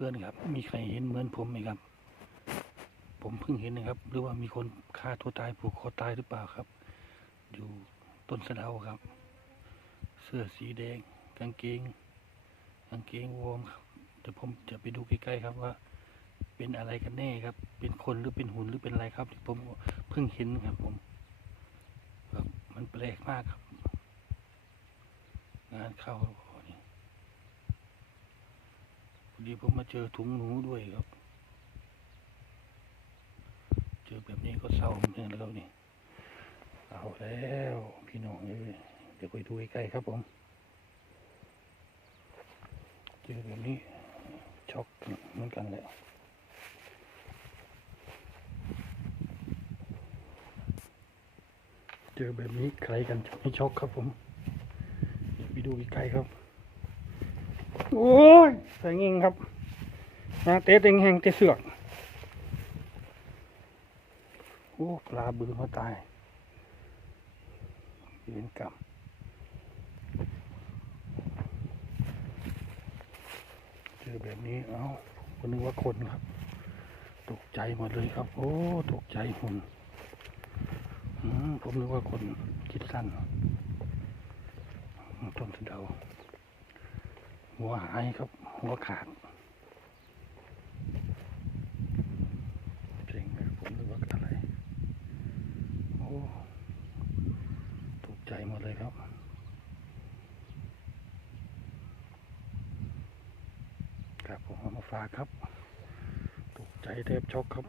พื่อนครับ มีใครเห็นเหมือนผมไหมครับ ผมเพิ่งเห็นนะครับ หรือว่ามีคนฆ่าตัวตายผูกคอตายหรือเปล่าครับ อยู่ต้นสะเดาครับ เสื้อสีแดง กางเกง กางเกงวอร์มครับเดี๋ยวผมจะไปดูใกล้ๆครับว่า เป็นอะไรกันแน่ครับ เป็นคนหรือเป็นหุ่นหรือเป็นอะไรครับที่ผมเพิ่งเห็นครับผมครับมันแปลกมากครับ งานเข้านี่พอ ดีผมมาเจอถุงหนูด้วยครับ เจอแบบนี้ก็เศร้าเหมือนกันแล้วนี่ เอาแล้วพี่น้องเอ้ยเดี๋ยวไปดูใกล้ๆครับผม เจอแบบนี้ช็อกเหมือนกันแหละเจอแบบนี้ใครกันจะไม่ช็อกครับผม เดี๋ยวไปดูใกล้ๆครับ โอ้ยส่เงิงครับนะเตะเต็งแหงเตะเสือกโอ้ปลาบือมาตายเวียนกรรมเจอแบบนี้เอ้าคนนึกว่าคนครับ ตกใจหมดเลยครับ โอ้ ตกใจหุ่นผมนึกว่าคนคิดสั้นต้นสะเดา หัวหายครับ หัวขาดเจ๋งเลยผมนึกว่าอะไร โอ้ตกใจหมดเลยครับครับผมเอามาฝากครับตกใจแทบช็อกครับ